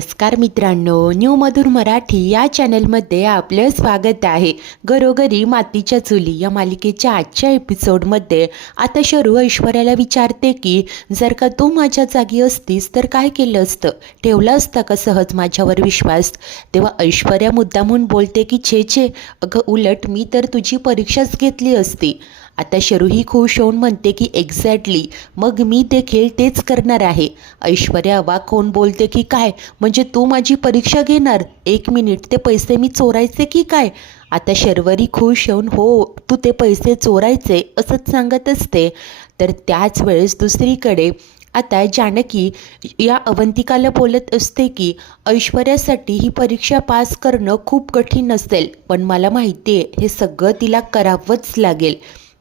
नमस्कार मित्रांनो, न्यू मधुर मराठी या चॅनलमध्ये आपलं स्वागत आहे. घरोघरी मातीच्या चुली या मालिकेच्या आजच्या एपिसोडमध्ये आता शरू ऐश्वर्याला विचारते की जर का तू माझ्या जागी असतीस तर काय केलं असतं, ठेवला असता का सहज माझ्यावर विश्वास. तेव्हा ऐश्वर्या मुद्दामून बोलते की छे अगं उलट मी तर तुझी परीक्षाच घेतली असती. आता शरूही खुश होऊन म्हणते की एक्झॅक्टली, मग मी देखील तेच करणार आहे. ऐश्वर्या अवाक होऊन बोलते की काय म्हणजे तू माझी परीक्षा घेणार? 1 मिनिट, ते पैसे मी चोरायचे की काय? आता शर्वरी खुश होऊन हो तू ते पैसे चोरायचे असंच सांगत असते. तर त्याच वेळेस दुसरीकडे आता जानकी या अवंतिकाला बोलत असते की ऐश्वर्यासाठी ही परीक्षा पास करणं खूप कठीण असेल, पण मला माहिती आहे हे सगळं तिला करावंच लागेल.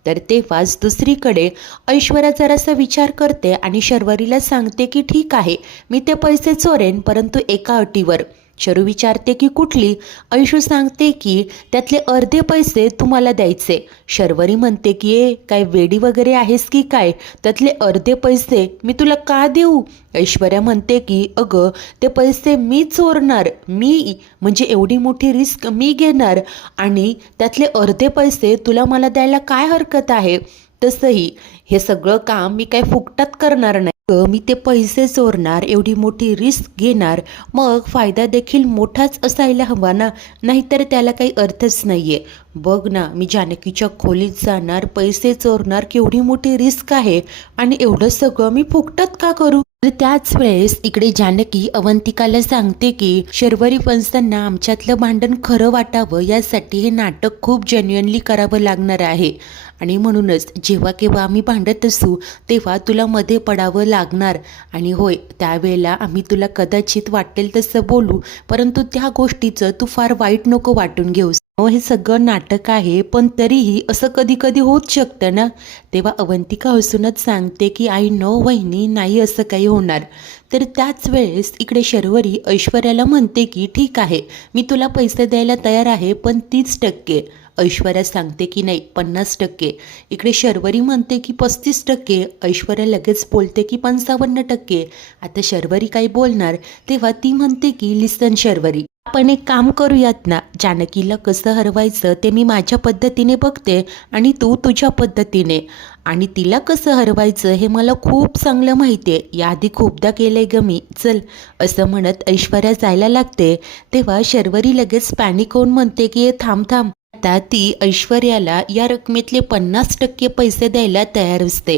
तर तेव्हाच दुसरीकडे ऐश्वर्या जरासा विचार करते आणि शर्वरीला सांगते की ठीक आहे, मी ते पैसे चोरेन, परंतु एका अटीवर. शरू विचारते की कुठली? ऐशू सांगते की त्यातले अर्धे पैसे तुम्हाला द्यायचे. शर्वरी म्हणते की काय वेडी वगैरे आहेस की काय, त्यातले अर्धे पैसे मी तुला का देऊ? ऐश्वर्या म्हणते की अगं ते पैसे मी चोरणार, मी म्हणजे एवढी मोठी रिस्क मी घेणार आणि त्यातले अर्धे पैसे तुला मला द्यायला काय हरकत आहे? तसंही हे सगळं काम मी काय फुकटात करणार नाही. मी ते पैसे चोरणार, एवढी मोठी रिस्क घेणार, मग फायदा देखील मोठाच असायला हवा ना, नाहीतर त्याला काही अर्थच नाहीये. बघ ना, मी जानकीच्या खोलीत जाणार, पैसे चोरणार, केवढी मोठी रिस्क आहे आणि एवढं सगळं मी फुकटात का करू? तर त्याच वेळेस इकडे जानकी अवंतिकाला सांगते की शर्वरी फणसांना आमच्यातलं भांडण खरं वाटावं यासाठी हे नाटक खूप जेन्युअनली करावं लागणार आहे आणि म्हणूनच जेव्हा केव्हा आम्ही भांडत असू तेव्हा तुला मध्ये पडावं लागणार. आणि होय, त्यावेळेला आम्ही तुला कदाचित वाटेल तसं बोलू, परंतु त्या गोष्टीचं तू फार वाईट नको वाटून घेऊस. हे सगळं नाटक आहे, पण तरीही असं कधी कधी होत शकतं ना. तेव्हा अवंतिका हसूनच सांगते की आई नो वहिनी, नाही असं काही होणार. तर त्याच वेळेस इकडे शर्वरी ऐश्वर्याला म्हणते की ठीक आहे, मी तुला पैसे द्यायला तयार आहे, पण 30%. ऐश्वर्या सांगते की नाही 50%. इकडे शर्वरी म्हणते की 35%. ऐश्वर्या लगेच बोलते की 55%. आता शर्वरी काही बोलणार तेव्हा ती म्हणते की लिसन शर्वरी, आपण एक काम करूयात ना, जानकीला कसं हरवायचं ते मी माझ्या पद्धतीने बघते आणि तू तुझ्या पद्धतीने, आणि तिला कसं हरवायचं हे मला खूप चांगलं माहिती आहे, याआधी खूपदा केलंय ग मी, चल. असं म्हणत ऐश्वर्या जायला लागते तेव्हा शर्वरी लगेच पॅनिक होऊन म्हणते की थांब थांब. आता ती ऐश्वर्याला या रकमेतले 50% पैसे द्यायला तयार असते.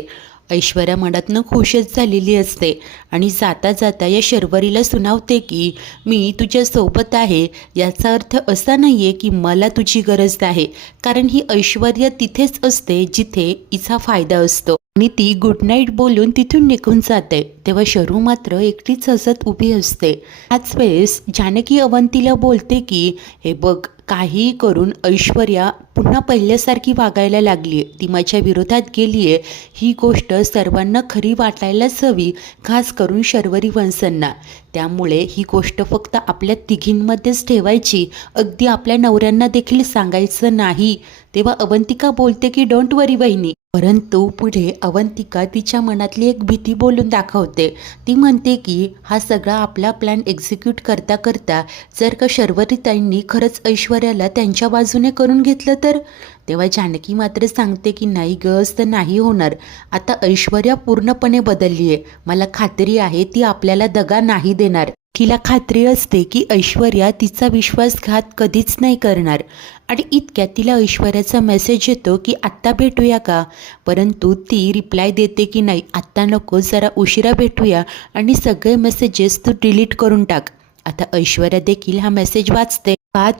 ऐश्वर्या मनातनं खुशच झालेली असते आणि जाता जाता या शर्वरीला सुनावते की मी तुझ्या सोबत आहे याचा अर्थ असा नाही आहे की मला तुझी गरज आहे, कारण ही ऐश्वर्या तिथेच असते जिथे हिचा फायदा असतो. आणि ती गुड नाईट बोलून तिथून निघून जाते. तेव्हा शरू मात्र एकटीच हसत उभी असते. त्याच वेळेस जानकी अवंतीला बोलते की हे बघ, काही करून ऐश्वर्या पुन्हा पहिल्यासारखी वागायला लागली आहे, ती माझ्या विरोधात गेली आहे, ही गोष्ट सर्वांना खरी वाटायलाच हवी, खास करून शर्वरी वंशांना. त्यामुळे ही गोष्ट फक्त आपल्या तिघींमध्येच ठेवायची, अगदी आपल्या नवऱ्यांना देखील सांगायचं नाही. तेव्हा अवंतिका बोलते की डोंट वरी वहिनी, परंतु पुढे अवंतिका तिच्या मनातली एक भीती बोलून दाखवते. ती म्हणते की हा सगळा आपला प्लॅन एक्झिक्यूट करता करता जर का शर्वरीताईंनी खरंच ऐश्वर्याला त्यांच्या बाजूने करून घेतलं तर. तेव्हा जानकी मात्र सांगते की नाही ग, असं नाही होणार. आता ऐश्वर्या पूर्णपणे बदलली आहे, मला खात्री आहे ती आपल्याला दगा नाही देणार. तिला खात्री असते की ऐश्वर्या तिचा विश्वासघात कधीच नाही करणार. आणि इतक्यात तिला ऐश्वर्याचा मेसेज येतो की आत्ता भेटूया का, परंतु ती रिप्लाय देते की नाही आत्ता नको, जरा उशिरा भेटूया आणि सगळे मेसेजेस तू डिलीट करून टाक. आता ऐश्वर्या देखील हा मेसेज वाचते,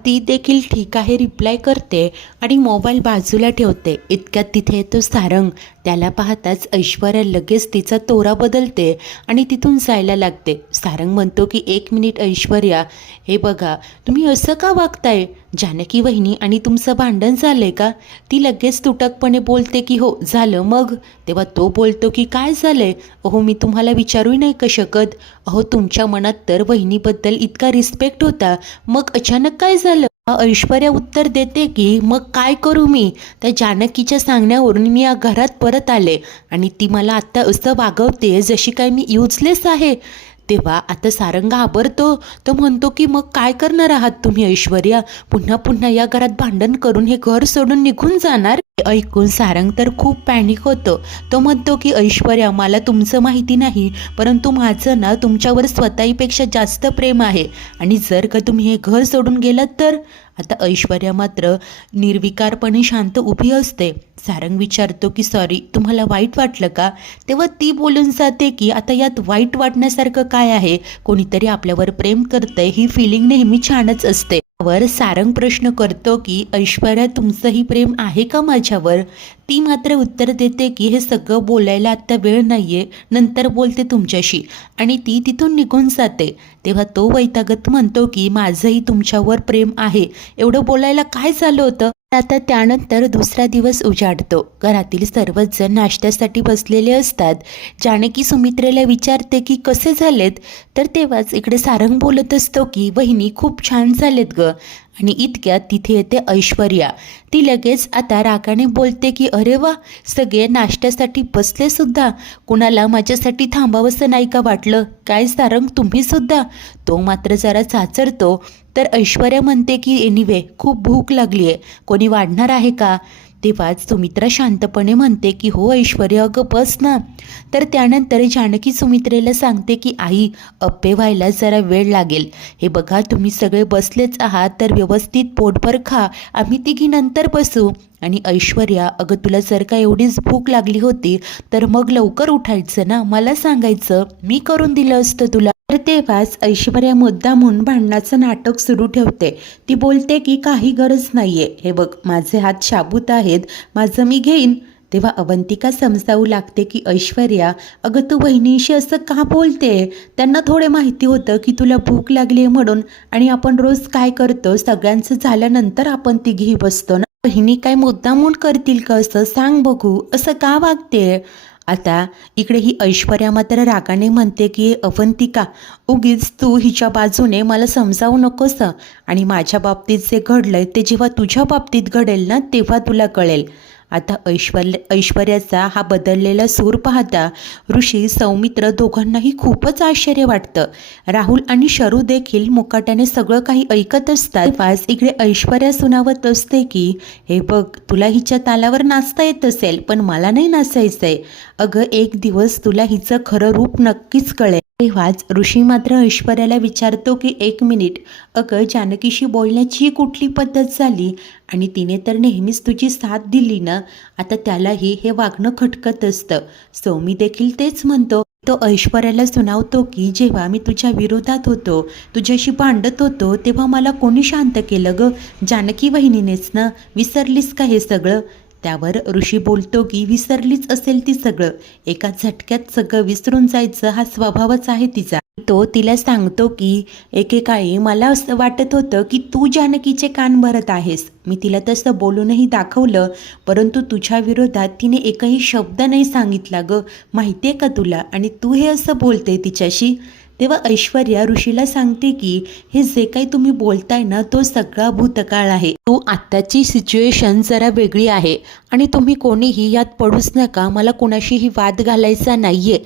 ती देखील ठीक आहे रिप्लाय करते आणि मोबाईल बाजूला ठेवते. इतक्यात तिथे येतो सारंग. त्याला पाहताच ऐश्वर्या लगेच तिचा तोरा बदलते आणि तिथून जायला लागते. सारंग म्हणतो की 1 मिनिट ऐश्वर्या, हे बघा तुम्ही असं का वागताय, जानकी वहिनी आणि तुमचं भांडण झालंय का? ती लगेच तुटकपणे बोलते की हो झालं. मग तेव्हा तो बोलतो की काय झालंय? अहो मी तुम्हाला विचारूही नाही का शकत? अहो तुमच्या मनात तर वहिनीबद्दल इतका रिस्पेक्ट होता, मग अचानक काय झालं? ऐश्वर्या उत्तर देते की मग काय करू मी, त्या जानकीच्या सांगण्यावरून मी या घरात परत आले आणि ती मला आत्ता असं वागवते जशी काय मी युजलेस आहे. तेव्हा आता सारंग घाबरतो. तो म्हणतो की मग काय करणार आहात तुम्ही ऐश्वर्या? पुन्हा पुन्हा या घरात भांडण करून हे घर सोडून निघून जाणार? हे ऐकून सारंग तर खूप पॅनिक होतो. तो म्हणतो की ऐश्वर्या, मला तुमचं माहिती नाही, परंतु माझं ना तुमच्यावर स्वतःपेक्षा जास्त प्रेम आहे, आणि जर का तुम्ही हे घर सोडून गेलात तर. आता ऐश्वर्या मात्र निर्विकारपणे शांत उभी असते. सारंग विचारतो की सॉरी, तुम्हाला वाईट वाटलं का? तेव्हा ती बोलून जाते की आता यात वाईट वाटण्यासारखं काय आहे? कोणीतरी आपल्यावर प्रेम करतंय, ही फिलिंग नेहमी छानच असते. वर सारंग प्रश्न करतो की ऐश्वर्या, तुमचंही प्रेम आहे का माझ्यावर? ती मात्र उत्तर देते की हे सगळं बोलायला आत्ता वेळ नाहीये, नंतर बोलते तुमच्याशी, आणि ती तिथून निघून जाते. तेव्हा तो वैतागत म्हणतो की माझंही तुमच्यावर प्रेम आहे, एवढं बोलायला काय झालं होतं? आता त्यानंतर दुसरा दिवस उजाडतो. घरातील सर्वच जण नाश्त्यासाठी बसलेले असतात. जानकी सुमित्रेला विचारते की कसे झालेत? तर तेव्हाच इकडे सारंग बोलत असतो की वहिनी खूप छान झालेत ग. आणि इतक्यात तिथे येते ऐश्वर्या. ती लगेच आता रागाने बोलते की अरे वा, सगळे नाश्त्यासाठी बसले सुद्धा, कुणाला माझ्यासाठी थांबावंसं नाही का वाटलं? काय सारंग, तुम्ही सुद्धा? तो मात्र जरा चाचरतो. तर ऐश्वर्या म्हणते की एनिवे, खूप भूक लागली आहे, कोणी वाढणार आहे का? तेव्हाच सुमित्रा शांतपणे म्हणते की हो ऐश्वर्या, अगं बस ना. तर त्यानंतर जानकी सुमित्रेला सांगते की आई, अप्पे व्हायला जरा वेळ लागेल. हे बघा, तुम्ही सगळे बसलेच आहात तर व्यवस्थित पोटभर खा, आम्ही तिघी नंतर बसू. आणि ऐश्वर्या, अगं तुला जर का एवढीच भूक लागली होती तर मग लवकर उठायचं ना, मला सांगायचं, मी करून दिलं असतं तुला. तर तेव्हाच ऐश्वर्या मुद्दामून भांडणाचं नाटक सुरू ठेवते. ती बोलते की काही गरज नाहीये, हे बघ माझे हात शाबूत आहेत, माझं मी घेईन. तेव्हा अवंतिका समजावू लागते की ऐश्वर्या, अगं तू बहिणीशी असं का बोलते? त्यांना थोडे माहिती होतं की तुला भूक लागली म्हणून, आणि आपण रोज काय करतो, सगळ्यांचं झाल्यानंतर आपण तिघी बसतो ना. बहिणी काय मुद्दामून करतील का असं? सांग बघू, असं का वागते? आता इकडे ही ऐश्वर्या मात्र रागाने म्हणते की अवंतिका, उगीच तू हिच्या बाजूने मला समजावू नकोस, आणि माझ्या बाबतीत जे घडलंय ते जेव्हा तुझ्या बाबतीत घडेल ना, तेव्हा तुला कळेल. आता ऐश्वर्याचा हा बदललेला सूर पाहता ऋषी, सौमित्र दोघांनाही खूपच आश्चर्य वाटतं. राहुल आणि शरू देखील मुकाट्याने सगळं काही ऐकत असतात. तेव्हाच इकडे ऐश्वर्या सुनावत असते की हे बघ, तुला हिच्या तालावर नाचता येत असेल, पण मला नाही नाचायचंय. अगं एक दिवस तुला हिचं खरं रूप नक्कीच कळेल. तेव्हाच ऋषी मात्र ऐश्वर्याला विचारतो की एक मिनिट, अगं जानकीशी बोलण्याची कुठली पद्धत झाली? आणि तिने तर नेहमीच तुझी साथ दिली ना, आता त्यालाही हे वागणं खटकत असतं. सौमी देखील तेच म्हणतो. तो ऐश्वर्याला सुनावतो की जेव्हा मी तुझ्या विरोधात होतो, तुझ्याशी भांडत होतो, तेव्हा मला कोणी शांत केलं ग? जानकी वहिनीनेच ना, विसरलीस का हे सगळं? त्यावर ऋषी बोलतो की विसरलीच असेल ती सगळं, एका झटक्यात सगळं विसरून जायचं हा स्वभावच आहे तिचा. तो तिला सांगतो की एकेकाळी मला असं वाटत होतं की तू जानकीचे कान भरत आहेस. मी तिला तसं बोलूनही दाखवलं, परंतु तुझ्या विरोधात तिने एकही शब्द नाही सांगितला ग, माहिती आहे का तुला? आणि तू हे असं बोलते तिच्याशी. तेव्हा ऐश्वर्या ऋषीला सांगते की हे जे काही तुम्ही बोलताय ना, तो सगळा भूतकाळ आहे. तो आत्ताची सिच्युएशन जरा वेगळी आहे, आणि तुम्ही कोणीही यात पडूच नका, मला कोणाशीही वाद घालायचा नाहीये.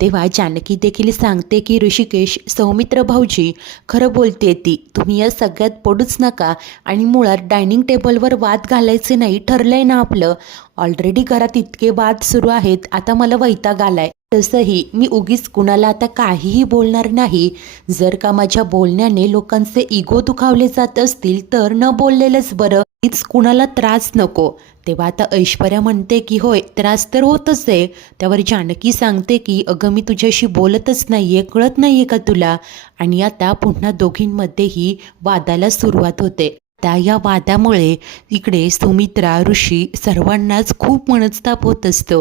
तेव्हा जानकी देखील सांगते की ऋषिकेश, सौमित्र भाऊजी, खरं बोलते ती, तुम्ही या सगळ्यात पडूच नका, आणि मुळात डायनिंग टेबलवर वाद घालायचे नाही, ठरलंय ना आपलं. ऑलरेडी घरात इतके वाद सुरू आहेत, आता मला वैताग आलाय. तसंही मी उगीच कुणाला आता काहीही बोलणार नाही. जर का माझ्या बोलण्याने लोकांचे इगो दुखावले जात असतील तर न बोललेलंच बरं, हीच कुणाला त्रास नको. तेव्हा आता ऐश्वर्या म्हणते की होय, त्रास तर होतच आहे. त्यावर जानकी सांगते की अगं मी तुझ्याशी बोलतच नाहीये, कळत नाहीये का तुला? आणि आता पुन्हा दोघींमध्येही वादाला सुरुवात होते. त्या या वादामुळे इकडे सुमित्रा, ऋषी सर्वांनाच खूप मनस्ताप होत असतो.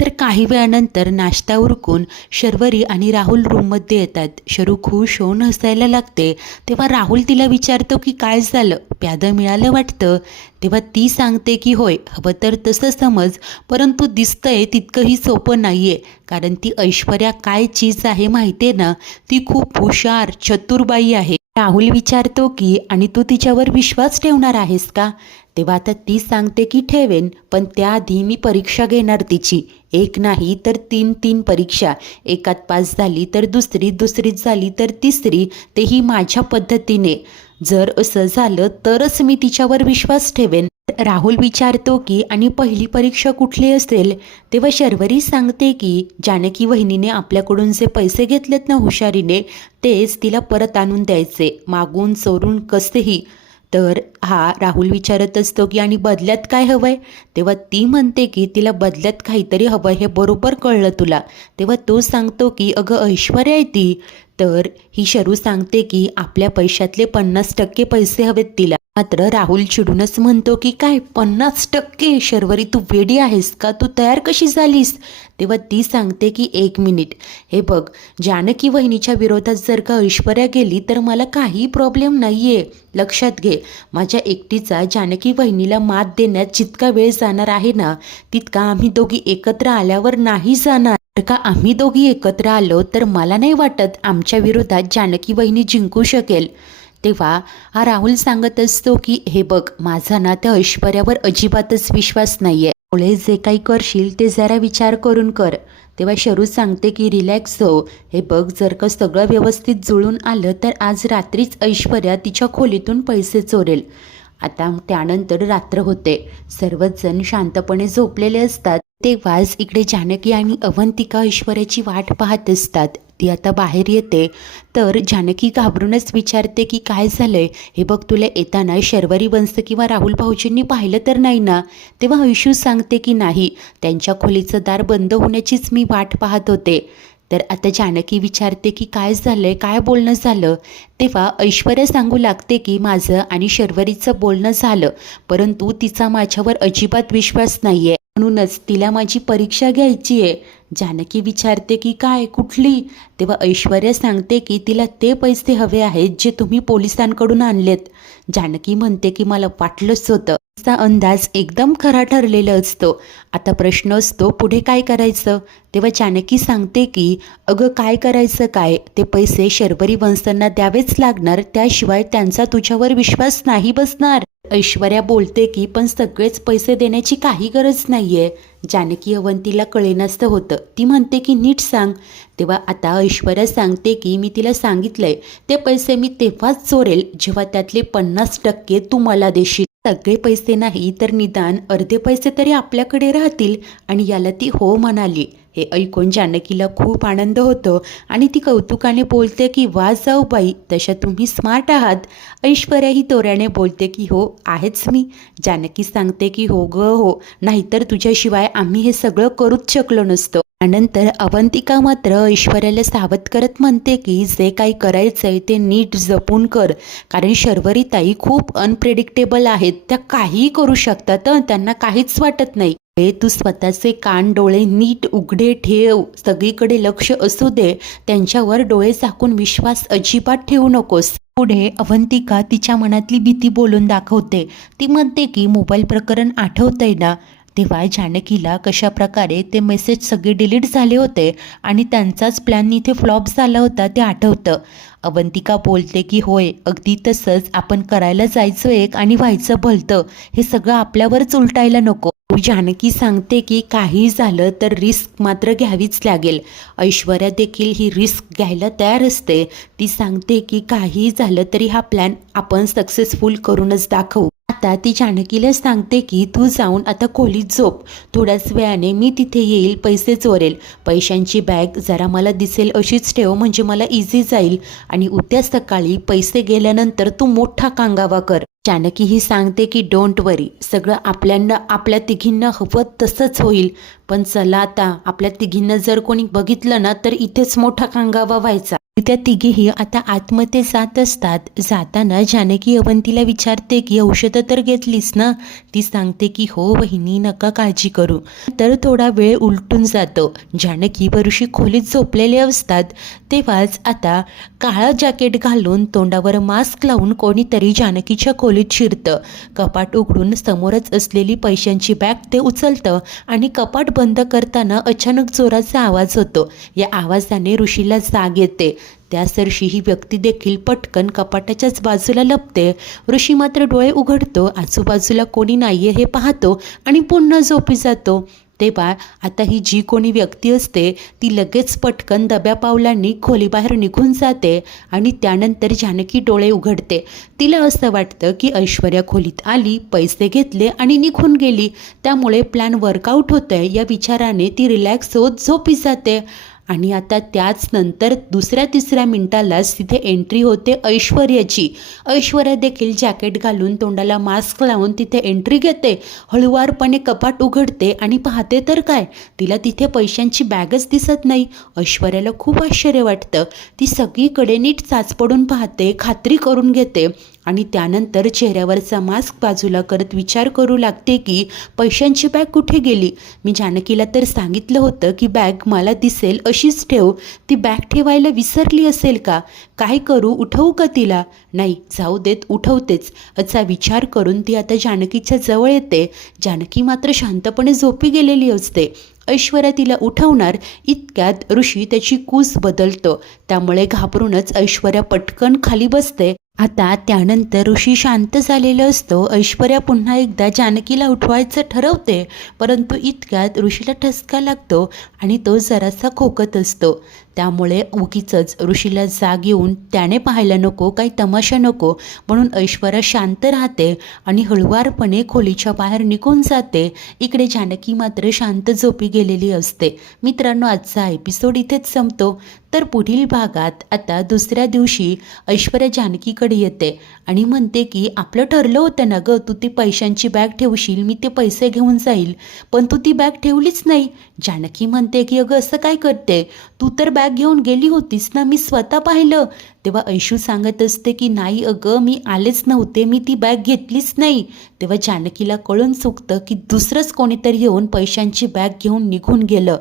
तर काही वेळानंतर नाश्ता उरकून शर्वरी आणि राहुल रूममध्ये येतात. शरू खुश होऊन हसायला लागते. तेव्हा राहुल तिला विचारतो की काय झालं, प्यादं मिळालं वाटतं? तेव्हा ती सांगते की होय, हवं तर तसं समज, परंतु दिसतंय तितकंही सोपं नाहीये, कारण ती ऐश्वर्या काय चीज आहे माहिती आहे ना, ती खूप हुशार, चतुर बाई आहे. राहुल विचारतो की आणि तू तिच्यावर विश्वास ठेवणार आहेस का? तेव्हा आता ती सांगते की ठेवेन, पण त्याआधी मी परीक्षा घेणार तिची. एक नाही तर 3 परीक्षा. एकात पास झाली तर दुसरी, दुसरीत झाली तर तिसरी, तेही माझ्या पद्धतीने. जर असं झालं तरच मी तिच्यावर विश्वास ठेवेन. राहुल विचारतो की आणि पहिली परीक्षा कुठली असेल? तेव्हा शर्वरी सांगते की जानकी वहिनीने आपल्याकडून जे पैसे घेतलेत ना हुशारीने, तेच तिला परत आणून द्यायचे, मागून चोरून कसेही. तर राहुल विचारत असतो की आणि बदल्यात काय हवंय? तेव्हा ती म्हणते की तिला बदल्यात काहीतरी हवं, हे बरोबर कळलं तुला. तेव्हा तो सांगतो की अगं ऐश्वर्या आहे ती. तर ही शरू सांगते की आपल्या पैशातले 50% पैसे हवेत तिला. मात्र राहुल चिडूनच म्हणतो की काय 50%? शर्वरी तू वेडी आहेस का? तू तयार कशी झालीस? तेव्हा ती सांगते की 1 मिनिट, हे बघ, जानकी वहिनीच्या विरोधात जर का ऐश्वर्या गेली तर मला काही प्रॉब्लेम नाही आहे. लक्षात घे, माझ्या एकटीचा जानकी वहिनीला मात देण्यात जितका वेळ जाणार आहे ना, तितका आम्ही दोघी एकत्र आल्यावर नाही जाणार. जर का आम्ही दोघी एकत्र आलो तर मला नाही वाटत आमच्या विरोधात जानकी वहिनी जिंकू शकेल. तेव्हा राहुल सांगत असतो की हे बघ, माझा ना त्या ऐश्वर्यावर अजिबातच विश्वास नाही आहे. त्यामुळे जे काही करशील ते जरा विचार करून कर. तेव्हा शरू सांगते की रिलॅक्स हो. हे बघ, जर का सगळं व्यवस्थित जुळून आलं तर आज रात्रीच ऐश्वर्या तिच्या खोलीतून पैसे चोरेल. आता त्यानंतर रात्र होते. सर्वच जण शांतपणे झोपलेले असतात. तेव्हाच इकडे जानकी आणि अवंतिका ऐश्वर्याची वाट पाहत असतात. ती आता बाहेर येते. तर जानकी घाबरूनच विचारते की काय झालंय? हे बघ, तुला येताना शर्वरी वंश किंवा राहुल भाऊजींनी पाहिलं तर नाही ना? तेव्हा ऐशू सांगते की नाही, त्यांच्या खोलीचं दार बंद होण्याचीच मी वाट पाहत होते. तर आता जानकी विचारते की काय झालंय, काय बोलणं झालं? तेव्हा ऐश्वर्या सांगू लागते की माझं आणि शर्वरीचं बोलणं झालं, परंतु तिचा माझ्यावर अजिबात विश्वास नाही आहे, म्हणूनच तिला माझी परीक्षा घ्यायची आहे. जानकी विचारते की काय, कुठली? तेव्हा ऐश्वर्या सांगते की तिला ते पैसे हवे आहेत जे तुम्ही पोलिसांकडून आणलेत. जानकी म्हणते की मला वाटलंच होतं. तिचा अंदाज एकदम खरा ठरलेला असतो. आता प्रश्न असतो पुढे काय करायचं? तेव्हा जानकी सांगते की अगं काय करायचं काय, ते पैसे शर्वरी वंशांना द्यावेच लागणार, त्याशिवाय त्यांचा तुझ्यावर विश्वास नाही बसणार. ऐश्वर्या बोलते की पण सगळेच पैसे देण्याची काही गरज नाहीये. जानकी अवंतीला कळेनासं होतं. ती म्हणते की नीट सांग. तेव्हा आता ऐश्वर्या सांगते की मी तिला सांगितलंय, ते पैसे मी तेव्हाच चोरेल जेव्हा त्यातले 50% तू मला देशील. सगळे पैसे नाही तर निदान अर्धे पैसे तरी आपल्याकडे राहतील. आणि याला ती हो म्हणाली. हे ऐकून जानकीला खूप आनंद होतो आणि ती कौतुकाने बोलते की वा जाऊबाई, तशा तुम्ही स्मार्ट आहात. ऐश्वर्या ही तोऱ्याने बोलते की हो आहेच मी. जानकी सांगते की हो ग हो, नाहीतर तुझ्याशिवाय आम्ही हे सगळं करूच शकलो नसतो. त्यानंतर अवंतिका मात्र ऐश्वर्याला सावध करत म्हणते की जे काही करायचंय ते नीट जपून कर, कारण शर्वरी ताई खूप अनप्रेडिक्टेबल आहेत. त्या काहीही करू शकतात, त्यांना काहीच वाटत नाही. तू स्वतःचे कान डोळे नीट उघडे ठेव, सगळीकडे लक्ष असू दे, त्यांच्यावर डोळे झाकून विश्वास अजिबात ठेवू नकोस. पुढे अवंतिका तिच्या मनातली भीती बोलून दाखवते. ती म्हणते की मोबाईल प्रकरण आठवतंय ना? तेव्हा जानकीला कशा प्रकारे ते मेसेज सगळे डिलीट झाले होते आणि त्यांचाच प्लॅन इथे फ्लॉप झाला होता ते आठवतं. अवंतिका बोलते की होय, अगदी तसंच आपण करायला जायचं एक आणि व्हायचं भलतं. हे सगळं आपल्यावरच उलटायला नको. जानकी सांगते की काही झालं तर रिस्क मात्र घ्यावीच लागेल. ऐश्वर्या देखील ही रिस्क घ्यायला तयार असते. ती सांगते की काही झालं तरी हा प्लॅन आपण सक्सेसफुल करूनच दाखवू. आता ती जानकीला सांगते की तू जाऊन आता खोलीत झोप, थोड्याच वेळाने मी तिथे येईल, पैसे चोरेल. पैशांची बॅग जरा मला दिसेल अशीच ठेव, म्हणजे मला इझी जाईल. आणि उद्या सकाळी पैसे गेल्यानंतर तू मोठा कांगावा कर. जानकी ही सांगते की डोंट वरी, सगळं आपल्या तिघींना हवं तसंच होईल. पण चला आता, आपल्या तिघींना जर कोणी बघितलं ना तर इथेच मोठा कांगावा व्हायचा. त्या तिघीही आता आतमध्ये जात असतात. जाताना जानकी अवंतीला विचारते की औषधं तर घेतलीस ना? ती सांगते की हो वहिनी, नका काळजी करू. तर थोडा वेळ उलटून जातो. जानकी बरुशी खोलीत झोपलेले असतात. तेव्हाच आता काळं जॅकेट घालून तोंडावर मास्क लावून कोणीतरी जानकीच्या खोलीत शिरतं. कपाट उघडून समोरच असलेली पैशांची बॅग ते उचलतं आणि कपाट बंद करताना अचानक जोराचा आवाज होतो. या आवाजाने ऋषीला जाग येते. त्यासरशी ही व्यक्ती देखील पटकन कपाटाच्याच बाजूला लपते. ऋषी मात्र डोळे उघडतो, आजूबाजूला कोणी नाहीये हे पाहतो आणि पुन्हा झोपी जातो. तेव्हा आता ही जी कोणी व्यक्ती असते ती लगेच पटकन दब्या पावलांनी खोलीबाहेर निघून जाते आणि त्यानंतर जानकी डोळे उघडते. तिला असं वाटतं की ऐश्वर्या खोलीत आली, पैसे घेतले आणि निघून गेली, त्यामुळे प्लॅन वर्कआउट होतोय या विचाराने ती रिलॅक्स होत झोपी जाते. आणि आता त्याच नंतर दुसऱ्या तिसऱ्या मिनिटालाच तिथे एंट्री होते ऐश्वर्याची. ऐश्वर्या देखील जॅकेट घालून तोंडाला मास्क लावून तिथे एंट्री घेते. हळुवारपणे कपाट उघडते आणि पाहते तर काय, तिला तिथे पैशांची बॅगच दिसत नाही. ऐश्वर्याला खूप आश्चर्य वाटतं. ती सगळीकडे नीट चाचपडून पाहते, खात्री करून घेते आणि त्यानंतर चेहऱ्यावरचा मास्क बाजूला करत विचार करू लागते की पैशांची बॅग कुठे गेली. मी जानकीला तर सांगितलं होतं की बॅग मला दिसेल अशीच ठेव, ती बॅग ठेवायला विसरली असेल का? काय करू, उठवू का तिला? नाही, जाऊ देत, उठवतेच असा विचार करून ती आता जानकीच्या जवळ येते. जानकी मात्र शांतपणे झोपी गेलेली असते. ऐश्वर्या तिला उठवणार इतक्यात ऋषी त्याची कूस बदलतो, त्यामुळे घाबरूनच ऐश्वर्या पटकन खाली बसते. आता त्यानंतर ऋषी शांत झालेला असतो. ऐश्वर्या पुन्हा एकदा जानकीला उठवायचं ठरवते, परंतु इतक्यात ऋषीला ठसका लागतो आणि तो जरासा खोकत असतो. त्यामुळे उगीचच ऋषीला जाग येऊन त्याने पाहायला नको, काही तमाशा नको, म्हणून ऐश्वर्या शांत राहते आणि हळुवारपणे खोलीच्या बाहेर निघून जाते. इकडे जानकी मात्र शांत झोपी गेलेली असते. मित्रांनो, आजचा एपिसोड इथेच संपतो. तर पुढील भागात आता दुसऱ्या दिवशी ऐश्वर्या जानकीकडे येते आणि म्हणते की आपलं ठरलं होतं ना गं, तू ती पैशांची बॅग ठेवशील, मी ते पैसे घेऊन जाईल, पण तू ती बॅग ठेवलीच नाही. जानकी म्हणते की अगं असं काय करते, तू तर बॅग घेऊन गेली होतीस ना, मी स्वतः पाहिलं. तेव्हा ऐशू सांगत असते की नाही अगं, मी आलेच नव्हते, मी ती बॅग घेतलीच नाही. तेव्हा जानकीला कळून चुकतं की दुसरंच कोणीतरी येऊन पैशांची बॅग घेऊन निघून गेलं.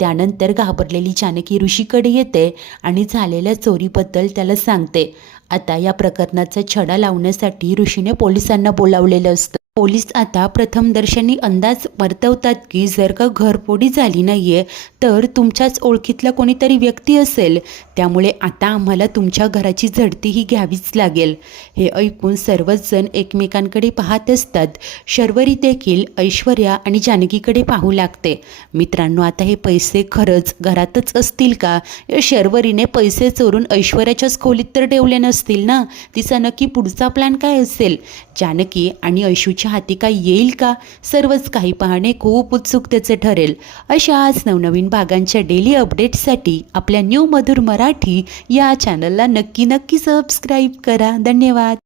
त्यानंतर घाबरलेली जानकी ऋषीकडे येते आणि झालेल्या चोरीबद्दल त्याला सांगते. आता या प्रकरणाचा छडा लावण्यासाठी ऋषीने पोलिसांना बोलावलेलं असतं. पोलीस आता प्रथमदर्शनी अंदाज वर्तवतात की जर का घरफोडी झाली नाहीये तर तुमच्याच ओळखीतला कोणीतरी व्यक्ती असेल, त्यामुळे आता आम्हाला तुमच्या घराची झडतीही घ्यावीच लागेल. हे ऐकून सर्वच जण एकमेकांकडे पाहत असतात. शर्वरी देखील ऐश्वर्या आणि जानकीकडे पाहू लागते. मित्रांनो, आता हे पैसे खरंच घरातच असतील का? या शर्वरीने पैसे चोरून ऐश्वर्याच्याच खोलीत तर ठेवले नसतील ना? तिचा नक्की पुढचा प्लॅन काय असेल? जानकी आणि ऐशूच्या हाती काय येईल का? सर्वच काही पाहणे खूप उत्सुकतेचे ठरेल. अशाच नवनवीन भागांच्या डेली अपडेट्ससाठी आपल्या न्यू मधुर मराठी या चॅनलला नक्की सबस्क्राईब करा. धन्यवाद.